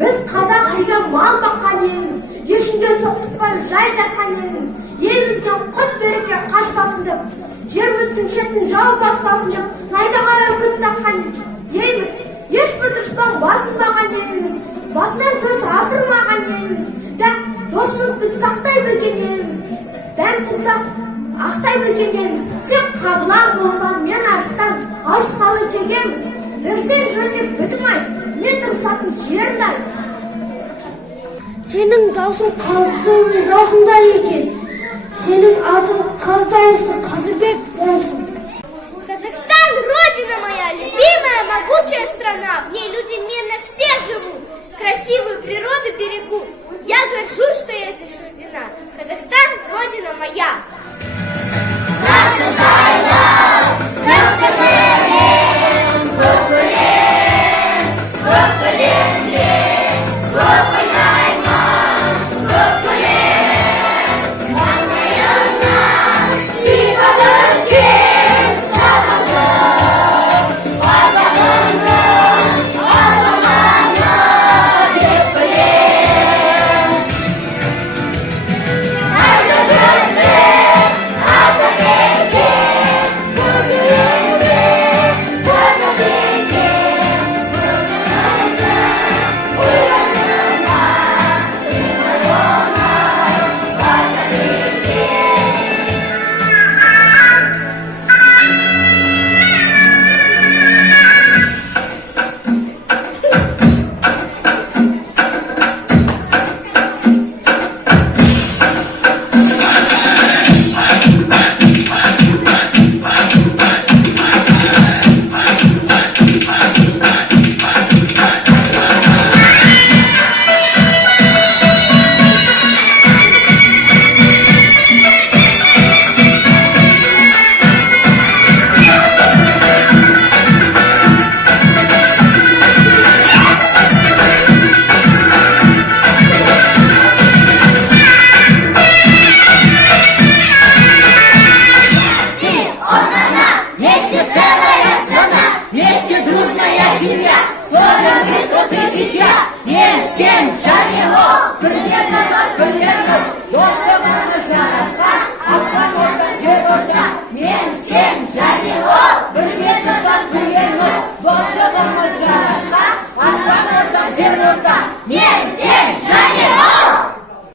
Біз қазақ деген мал баққан елміз, ешкімге соқтықпай жай жатқан елміз. Елімізден құт береке қашпасын деп, жеріміздің шетін жау баспасын деп, найзағай үгіт таққан елміз. Ешбір дұшпан басынбаған еліміз, басынан сөз асырмаған еліміз. Досымызды сақтай білген еліміз, дәм тұздап ақтай білген еліміз. Сен қабылар болсан, мен арыстан алысқалы келгенбіз. Берсең жөнеп бітім айт, не тұрсатын жерін айт. Сенің даусың қаздың даусындай екен. Сенің атың қаз дауысты Қазыбек болсын. Казахстан — родина моя, любимая, могучая страна. В ней люди мирно все живут, красивую природу берегут.